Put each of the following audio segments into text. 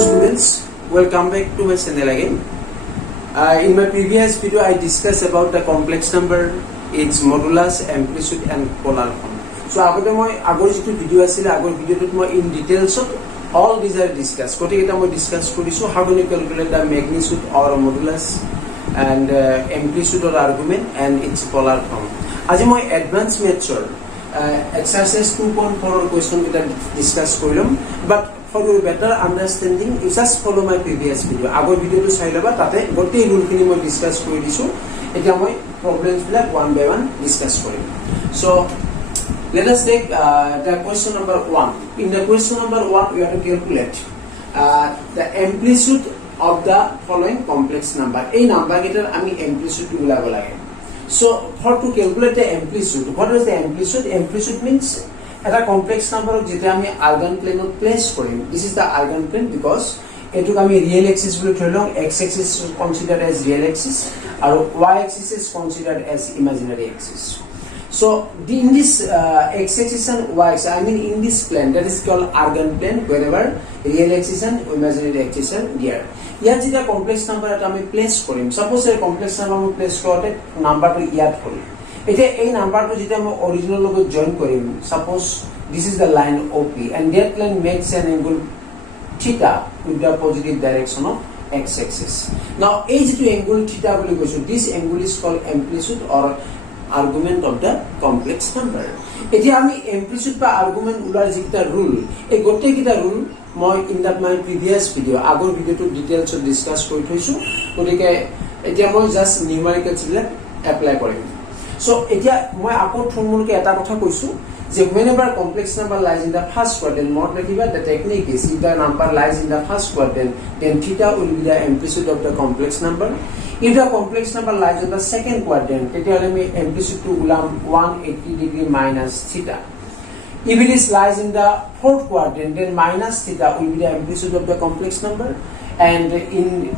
Hello students, welcome back to my channel again. In my previous video I discussed about the complex number, its modulus, amplitude and polar form. So agote moi agor jitu video asile agor video tut moi in details all these are discussed. Kote eta moi discuss korisu how to calculate the magnitude or modulus and amplitude or argument and its polar form. Aji moi advanced maths exercise 2.4 question kita discuss koilom, but for your better understanding you just follow my previous video. Agor video to sai laba tate gotei rule khini moi discuss kori disu. Eta moi problems bilak one by one discuss korim. So let us take the question number 1. In the question number 1 we have to calculate the amplitude of the following complex number. A number getar ami amplitude ulabo lage. So for to calculate the amplitude, what is the amplitude? Amplitude means a complex number of jeta ami eigenplane of place korim. This is the eigenplane because etuk ami real axis boli tholong, x axis is considered as real axis and y axis is considered as imaginary axis. So in this x axis and y axis, I mean in this plane, that is called eigenplane, wherever real axis and imaginary axis are there. Here jeta complex number at ami place korim. Suppose a complex number ami place korote number to yat korim. Eta ei number to jeta ami original logo join korim. Suppose this is the line OP and that line makes an angle theta with the positive direction of x axis. Now ei jitu angle theta boli koisu, this angle is called amplitude or argument of the complex number. Etia ami amplitude ba argument ular jikta rule, ei gotte kita rule moi in that my previous video agor video to details discuss kori thoisu. Gotike etia moi just numericals bilak apply korim. So etia moi akor thomulke eta kotha koisu je whenever complex number lies in the first quadrant, more particular the technique is if the number lies in the first quadrant then theta will be the amplitude of the complex number. If the complex number lies in the second quadrant, it will be amplitude to ulam 180 degree minus theta. If it is lies in the fourth quadrant, then minus theta will be the amplitude of the complex number, and in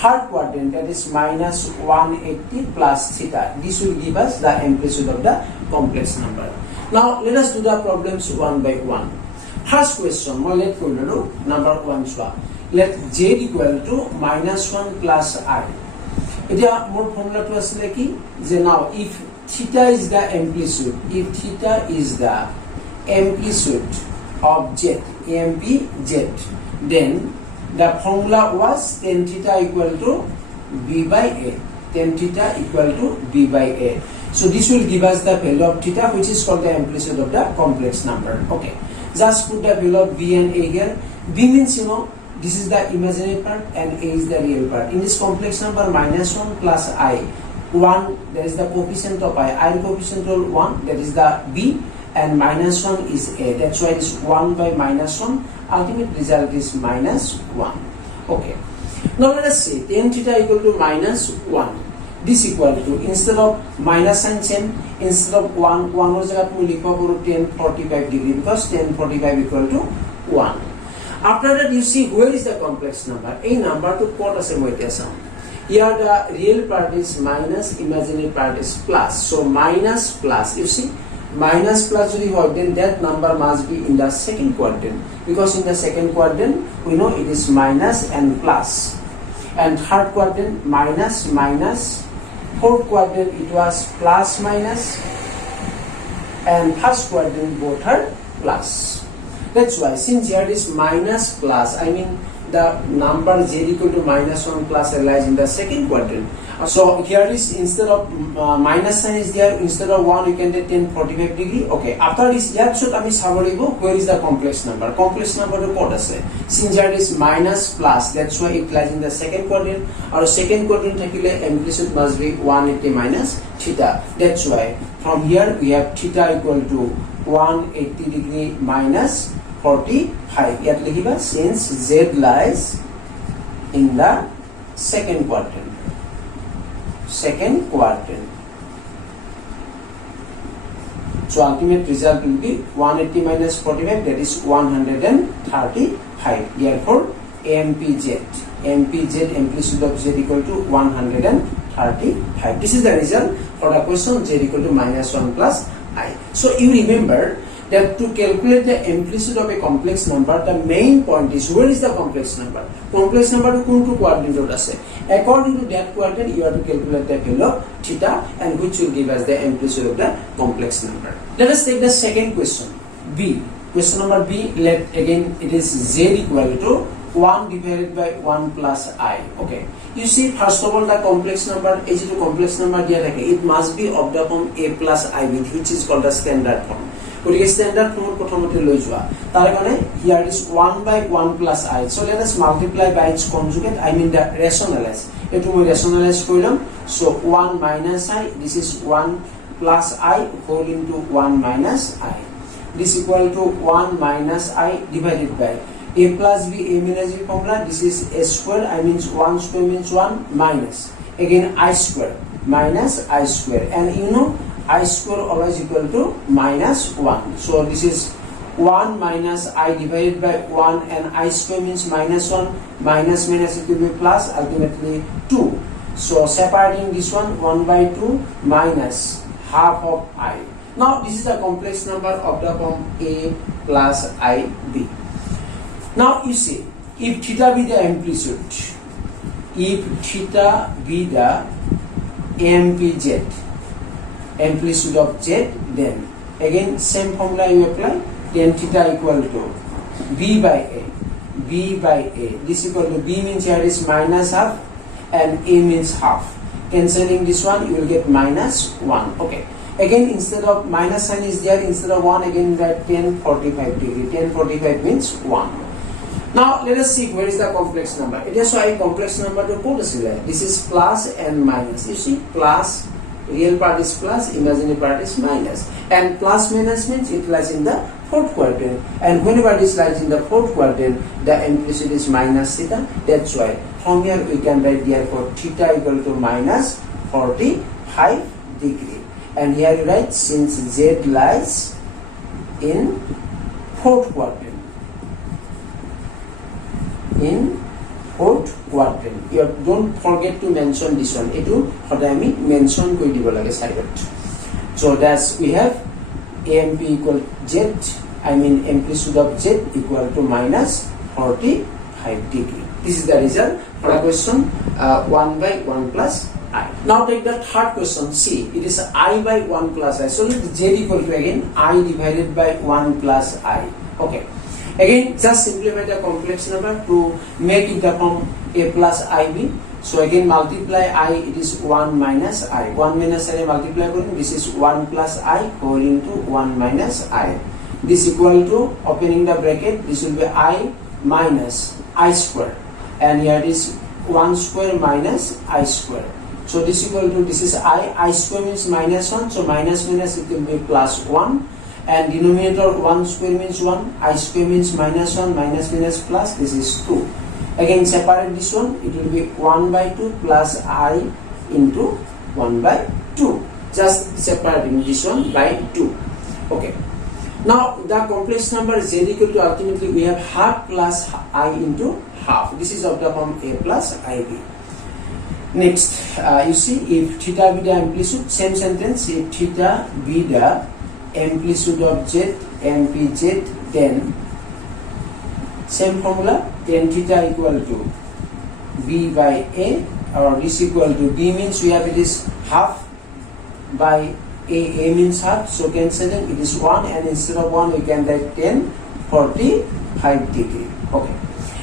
third quadrant, that is minus 180 plus theta. This will give us the amplitude of the complex number. Now let us do the problems one by one. First question, let go number 1 swap. Let z equal to minus 1 plus I. Etia more formula to asile ki je now if theta is the amplitude, if theta is the amplitude of z, ampz, then the formula was tan theta equal to b by a. Tan theta equal to b by a. So this will give us the value of theta, which is called the amplitude of the complex number. Okay, just put the value of b and a here. B means this is the imaginary part and a is the real part. In this complex number minus 1 plus I, 1 that is the coefficient of I coefficient of 1 that is the b, and minus 1 is a. That's why it's 1 by minus 1. Ultimate result is minus 1. Okay. Now let us say tan theta equal to minus 1. This equal to, instead of minus sign same, instead of 1 was tan 45 degree because tan 45 equal to 1. After that you see where is the complex number. A number to put as a moitasam. Here the real part is minus, imaginary part is plus. So minus plus, you see, minus plus then that number must be in the second quadrant, because in the second quadrant we know it is minus and plus, and third quadrant minus minus, fourth quadrant it was plus minus, and first quadrant both are plus. That's why since here is minus plus, I mean the number z equal to minus 1 plus lies in the second quadrant. So here is, instead of minus sign is there, instead of 1 you can take tan 45 degree. Okay, after this here should ami sabaribo where is the complex number. Complex number to what is it? Since here is minus plus, that's why it lies in the second quadrant. Our second quadrant amplitude must be 180 minus theta. That's why from here we have theta equal to 180 degree minus 45. Yet lihiba since z lies in the second quadrant. Second quadrant. So ultimate result will be 180 minus 45, that is 135. Therefore ampz, amplitude of z equal to 135. This is the result for the question z equal to minus 1 plus I. So you remember that to calculate the amplitude of a complex number, the main point is where is the complex number. Complex number to kuntu quadrant ase. According to that quadrant, you have to calculate the value of theta, and which will give us the amplitude of the complex number. Let us take the second question, B. Question number B, let again it is z equal to 1 divided by 1 plus I. Okay. You see, first of all, the complex number is to complex number here. It must be of the form a plus I, which is called the standard form. Okay, standard form protomote loijua. Taragane here is 1 by 1 plus I. So let us multiply by its conjugate. I mean the rationalize. It will rationalize column. So 1 minus I. This is 1 plus I whole into 1 minus I. This equal to 1 minus I divided by a plus b, a minus b formula. This is a square. I means 1 square means 1 minus again I square minus I square, and you know I square always equal to minus 1. So this is 1 minus I divided by 1, and I square means minus 1, minus minus it will be plus, ultimately 2. So separating this one 1 by 2 minus half of I. Now this is the complex number of the form a plus I b. Now you see, if theta be the amplitude, if theta be the amplitude of z, then again same formula you apply. Then theta equal to b by a. This equal to b means here is minus half, and a means half. Cancelling this one, you will get minus 1. Okay. Again, instead of minus sign is there, instead of 1, again that 1045 degree. 1045 means 1. Now let us see where is the complex number. It is why complex number to put us here. This is plus and minus. You see, plus, real part is plus, imaginary part is minus. And plus minus means it lies in the fourth quadrant. And whenever this lies in the fourth quadrant, the amplitude is minus theta. That's why from here we can write therefore theta equal to minus 45 degree. And here you write, since z lies in fourth quadrant. In fourth quadrant. You don't forget to mention this one. It will mention koi dibo lage side. So that's we have amp equal z. I mean amplitude of z equal to minus 45 degree. This is the result for a question 1 by 1 plus I. Now take the third question. See, it is I by 1 plus I. So let z equal to again I divided by 1 plus I. Okay. Again, just simplify the complex number to make it the form a plus ib. So again multiply I, it is 1 minus I. 1 minus I multiply with this is 1 plus I whole into 1 minus I. This equal to, opening the bracket, this will be I minus I square. And here it is 1 square minus I square. So this equal to, this is I square means minus 1. So minus minus it will be plus 1. And denominator 1 square means 1, I square means minus 1, minus minus plus, this is 2. Again separate this one, it will be 1 by 2 plus I into 1 by 2. Just separating this one by 2. Okay. Now the complex number z equal to, ultimately we have half plus I into half. This is of the form a plus ib. Next, you see, if theta be the amplitude, same sentence, if theta be the amplitude of z, mpz, then same formula, then theta equal to b by a, or this equal to b means we have it is half by a means half, so cancelling it is 1, and instead of 1 we can write 1045 degree. Okay.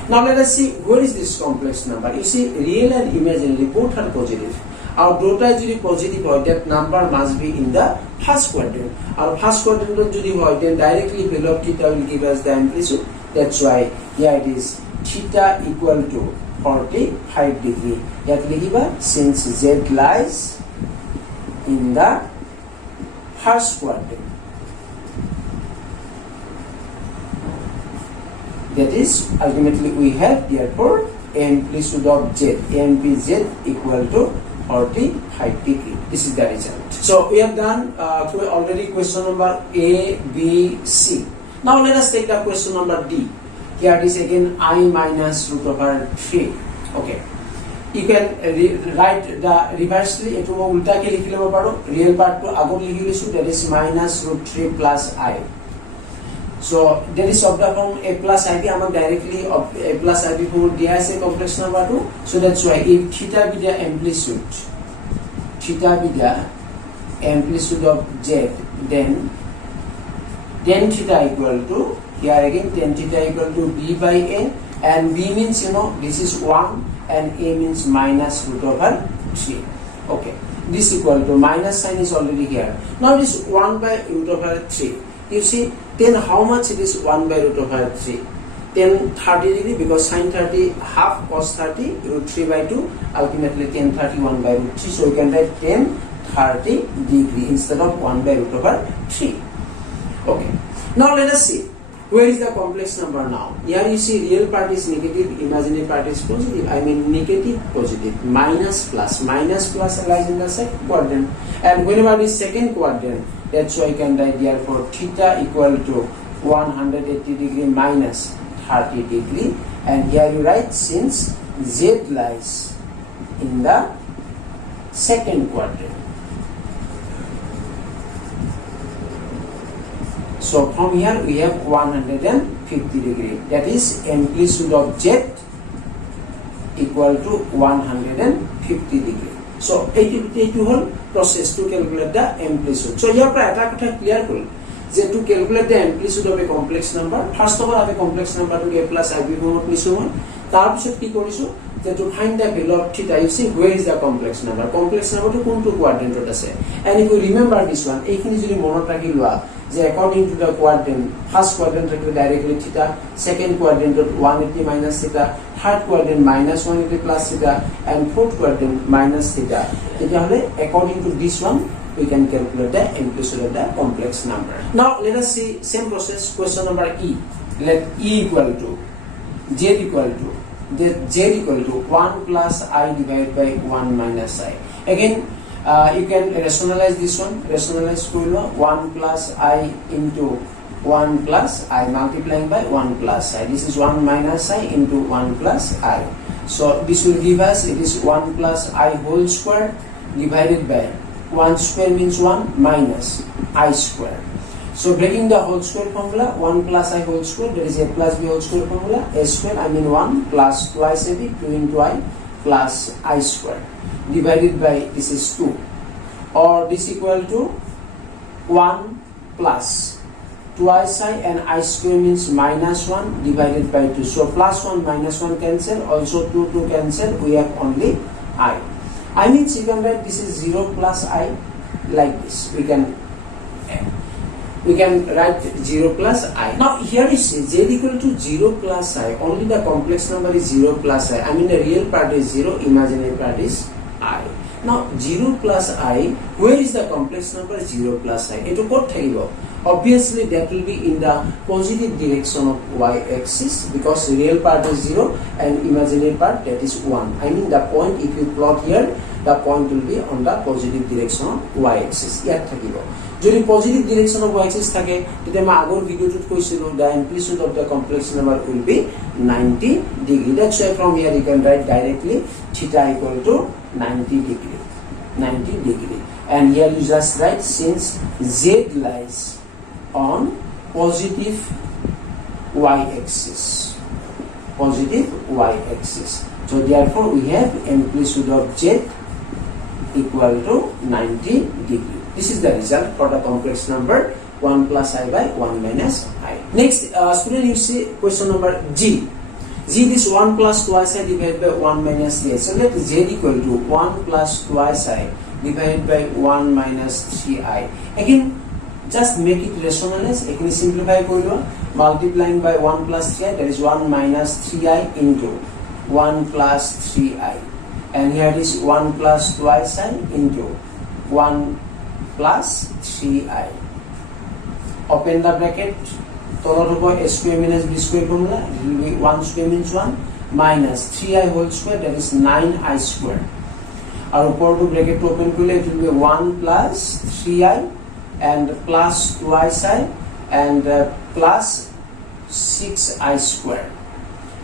Now let us see where is this complex number. You see, real and imaginary both are positive. Our data is positive, or that number must be in the first quadrant. Our first quadrant then directly below theta will give us the amplitude. That's why here it is theta equal to 45 degree. Yet since z lies in the first quadrant, that is ultimately we have therefore amplitude of z, mpz equal to 45 degree. This is the result. So we have done already question number A, B, C. Now let us take the question number D. Here it is again I minus root over 3. Okay. You can write the reversely. Eto mo ulta ke likhi lebo paro. Real part to agor likhi lisu, that is minus root 3 plus I. So that is of the form a plus ib. Amak directly of a plus ib form dia ase complex number to. So that's why if theta be the amplitude of z, then tan theta equal to, here again tan theta equal to b by a, and b means, you know, this is 1 and a means minus root over 3. Okay, this equal to, minus sign is already here. Now this 1 by root over 3. You see, then how much it is 1 by root over 3? Then 30 degree, because sin 30 half cos 30 root 3 by 2, ultimately tan 31 by root 3. So you can write tan 30 degree instead of 1 by root over 3. Okay, now let us see where is the complex number now. Here you see real part is negative, imaginary part is positive. I mean negative, positive, minus plus lies in the second quadrant, and whenever it is second quadrant, that's why I can write therefore theta equal to 180 degree minus 30 degree, and here you write since z lies in the second quadrant. So from here we have 150 degree, that is amplitude of z equal to 150 degree. So it whole process to calculate the amplitude. So here clear to calculate the amplitude of a complex number, first of all have a complex number to a plus ib form to find the value of theta. You see where is the complex number to kuntu quadrant ase, and if you remember this one, ekhini jodi monot rakhi loa je according to the quadrant, first quadrant directly theta, second quadrant 180 minus theta, third quadrant minus 180 plus theta, and fourth quadrant minus theta. According to this one, we can calculate the amplitude of the complex number. Now let us see same process, question number E. Let E equal to z equal to 1 plus I divided by 1 minus I. Again, you can rationalize this one. Rationalize 1 plus I into 1 plus I multiplying by 1 plus I. This is 1 minus I into 1 plus I. So this will give us, it is 1 plus I whole square divided by 1 square means 1 minus I square. So breaking the whole square formula, 1 plus I whole square, that is a plus b whole square formula, a square, I mean 1 plus twice ab, 2 into I plus I square, divided by, this is 2, or this equal to 1 plus twice I, and I square means minus 1 divided by 2. So plus 1 minus 1 cancel, also 2 cancel, we have only I. I means you can write this is 0 plus I like this. We can write 0 plus I. Now here is z equal to 0 plus I. Only the complex number is 0 plus I. I mean the real part is 0, imaginary part is I. Now 0 plus I, where is the complex number 0 plus I? It will go. Obviously that will be in the positive direction of y-axis, because real part is 0 and imaginary part, that is 1. I mean the point, if you plot here, the point will be on the positive direction of y-axis. During positive direction of y-axis thake, today my agor video to the amplitude of the complex number will be 90 degree. That's why from here you can write directly theta equal to 90 degree. And here you just write since z lies on positive y-axis. So therefore we have amplitude of z equal to 90 degree. This is the result for the complex number 1 plus I by 1 minus I. Next, student, you see question number G. G is 1 plus twice I divided by 1 minus 3i. So let z equal to 1 plus twice I divided by 1 minus 3i. Again, just make it rationalize. Again, simplify multiplying by 1 plus 3i, that is 1 minus 3i into 1 plus 3i. And here is 1 plus twice I into 1 plus 3i. Open the bracket. A square minus b square formula. It will be 1 square means 1 minus 3i whole square, that is 9i square. Our bracket open, it will be 1 plus 3i and plus twice I and plus 6i square.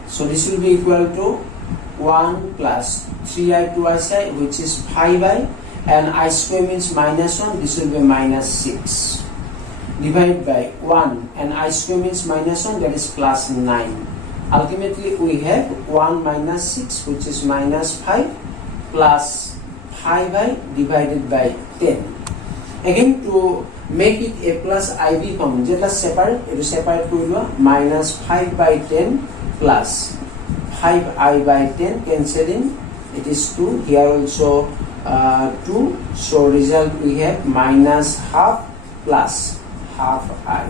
So this will be equal to 1 plus 3i twice I, which is 5i, and I square means minus 1, this will be minus 6. divided by 1 and I square means minus 1, that is plus 9. Ultimately we have 1 minus 6, which is minus 5, plus 5i divided by 10. Again, to make it a plus ib form, just separate, it is separate minus 5 by 10 plus 5i by 10 cancelling, it is 2. Here also 2. So result we have minus half plus half I.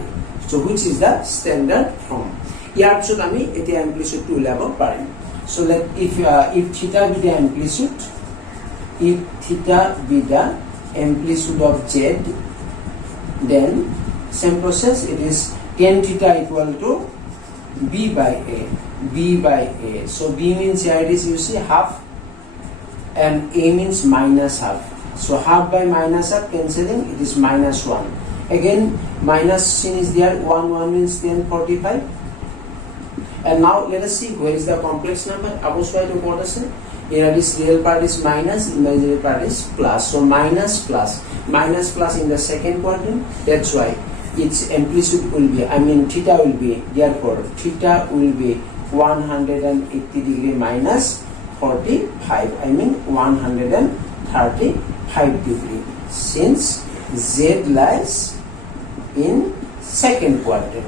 So which is the standard form. Here should I mean it amplitude to level parim. So let if theta be the amplitude, if theta be the amplitude of z, then same process, it is tan theta equal to b by a. B by a. So b means here it is, you see, half, and a means minus half. So half by minus half cancelling, it is minus 1. Again minus sin is there, 1 means 10 45. And now let us see where is the complex number. Opposite to what I say? Here this real part is minus, imaginary part is plus. So minus plus in the second quadrant. That's why its amplitude will be, I mean theta will be, therefore theta will be 180 degree minus 45, I mean 135 degree, since z lies in second quadrant.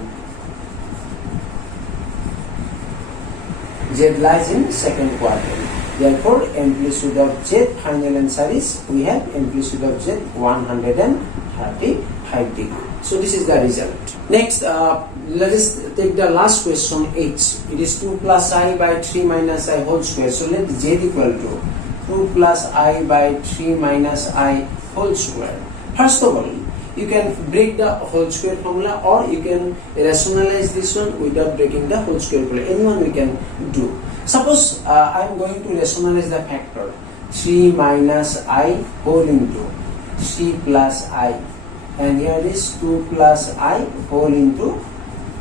Z lies in second quadrant. Therefore, amplitude of Z, final answer is, we have amplitude of Z 135 degree. So this is the result. Next, let us take the last question, H. It is 2 plus I by 3 minus I whole square. So let Z equal to 2 plus I by 3 minus I whole square. First of all, you can break the whole square formula, or you can rationalize this one without breaking the whole square formula. Anyone we can do. Suppose I am going to rationalize the factor 3 minus I whole into 3 plus I, and here is 2 plus I whole into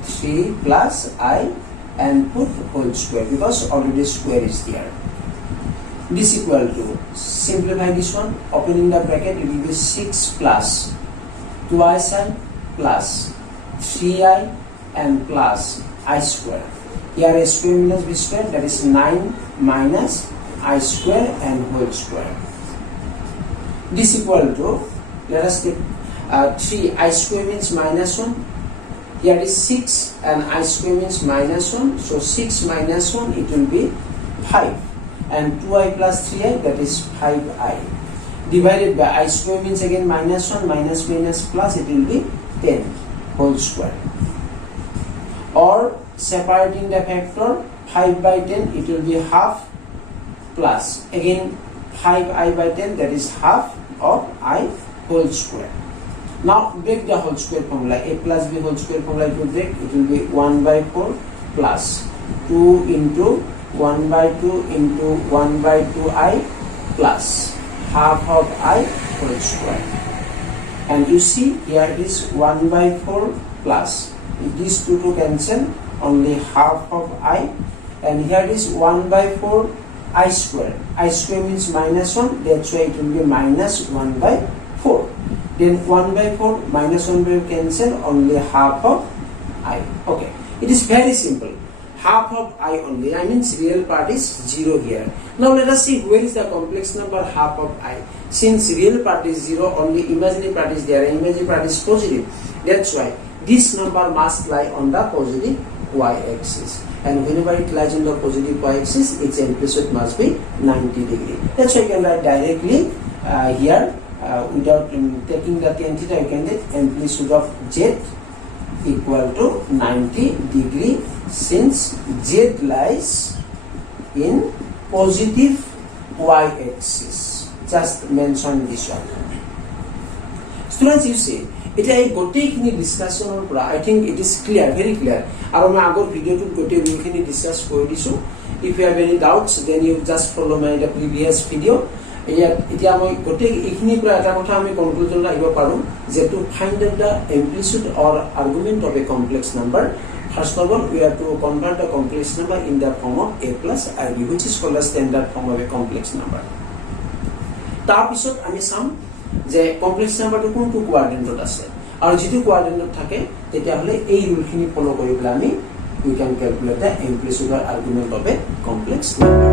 3 plus I, and put whole square because already square is there. This equal to, simplify this one, opening the bracket, it will be 6 plus 2i plus 3i and plus I square. Here a square minus b square, that is 9 minus I square and whole square. This equal to, let us take 3 I square means minus 1. Here is 6 and I square means minus 1. So 6 minus 1, it will be 5. And 2i plus 3i, that is 5i. Divided by I square means again minus 1, minus minus plus, it will be 10 whole square. Or separating the factor 5 by 10, it will be half plus again 5i by 10, that is half of I whole square. Now break the whole square formula. A plus b whole square formula to break, it will be 1 by 4 plus 2 into 1 by 2 into 1 by 2i plus half of I whole square. And you see here it is 1 by 4 plus, if these two to cancel, only half of I, and here it is 1 by 4 I square. I square means minus 1, that's why it will be minus 1 by 4. Then 1 by 4 minus 1 by 4 cancel, only half of I. Okay, it is very simple. Half of I only, I means real part is 0 here. Now let us see where is the complex number half of I. Since real part is 0, only imaginary part is there, and imaginary part is positive. That's why this number must lie on the positive y-axis. And whenever it lies on the positive y-axis, its amplitude must be 90 degree. That's why you can write directly here without taking the tan theta. You can get amplitude of Z equal to 90 degree, since Z lies in positive y-axis. Just mention this one. Students, you see, এটা এই গোটেইখিনি ডিসকাশনৰ পৰা I think it is clear, very clear. আৰু মই আগৰ ভিডিঅ'টোত গোটেই ৰুলখিনি ডিছকাছ কৰি দিছোঁ। If you have any doubts then you just follow' my the previous video'. এতিয়া মই গোটেই এইখিনিৰ পৰা এটা কথা আমি কনক্লুজনলৈ আহিব পাৰোঁ যে to find the amplitude or argument of a complex number, first of all we have to convert the complex number in the form of a plus ib, which is called the standard form of a complex number. তাৰ পিছত আমি চাম যে complex নাম্বাৰটো কোনটো কোৱাড্ৰেণ্টত আছে। আৰু যেটো কোৱাড্ৰেন্টত থাকে তেতিয়া হলে এই ৰুলখিনি ফলো কৰি পেলাই আমি we can calculate the amplitude argument of a complex number.